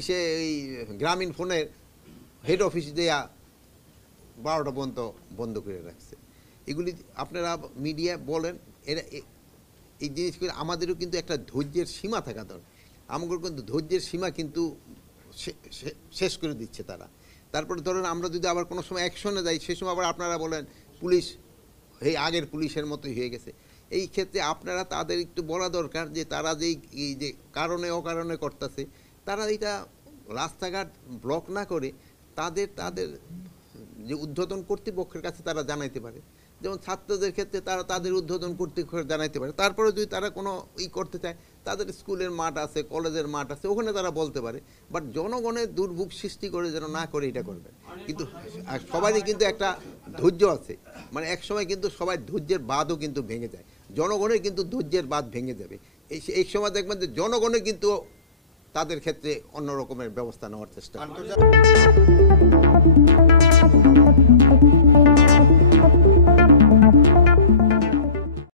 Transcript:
ইসে এই গ্রামীণ ফোনের হেড অফিস দেয়া 12টা পর্যন্ত বন্ধ করে রাখছে। এগুলি আপনারা মিডিয়া বলেন, এরা এই জিনিসগুলো আমাদেরও কিন্তু একটা ধৈর্যের সীমা থাকা দরকার। আমাদের কিন্তু ধৈর্যের সীমা কিন্তু শেষ করে দিচ্ছে তারা। তারপরে ধরেন আমরা যদি আবার কোনো সময় অ্যাকশনে যাই, সে সময় আবার আপনারা বলেন পুলিশ এই আগের পুলিশের মতোই হয়ে গেছে। এই ক্ষেত্রে আপনারা তাদের একটু বলা দরকার যে তারা এই যে কারণে অকারণে করতেছে, তারা এটা রাস্তাঘাট ব্লক না করে তাদের যে ঊর্ধ্বতন কর্তৃপক্ষের কাছে তারা জানাইতে পারে। যেমন ছাত্রদের ক্ষেত্রে তারা তাদের ঊর্ধ্বতন কর্তৃপক্ষ জানাইতে পারে। তারপরে যদি তারা কোনো করতে চায়, তাদের স্কুলের মাঠ আছে, কলেজের মাঠ আছে, ওখানে তারা বলতে পারে। বাট জনগণের দুর্ভোগ সৃষ্টি করে যেন না করে এটা করবে। কিন্তু সবারই কিন্তু একটা ধৈর্য আছে, মানে এক সময় কিন্তু সবাই ধৈর্যের বাঁধও কিন্তু ভেঙে যায়। জনগণের কিন্তু ধৈর্যের বাঁধ ভেঙে যাবে। এই সময় দেখবেন যে জনগণের কিন্তু তাদের ক্ষেত্রে অন্য রকমের ব্যবস্থা নেওয়ার চেষ্টা করে।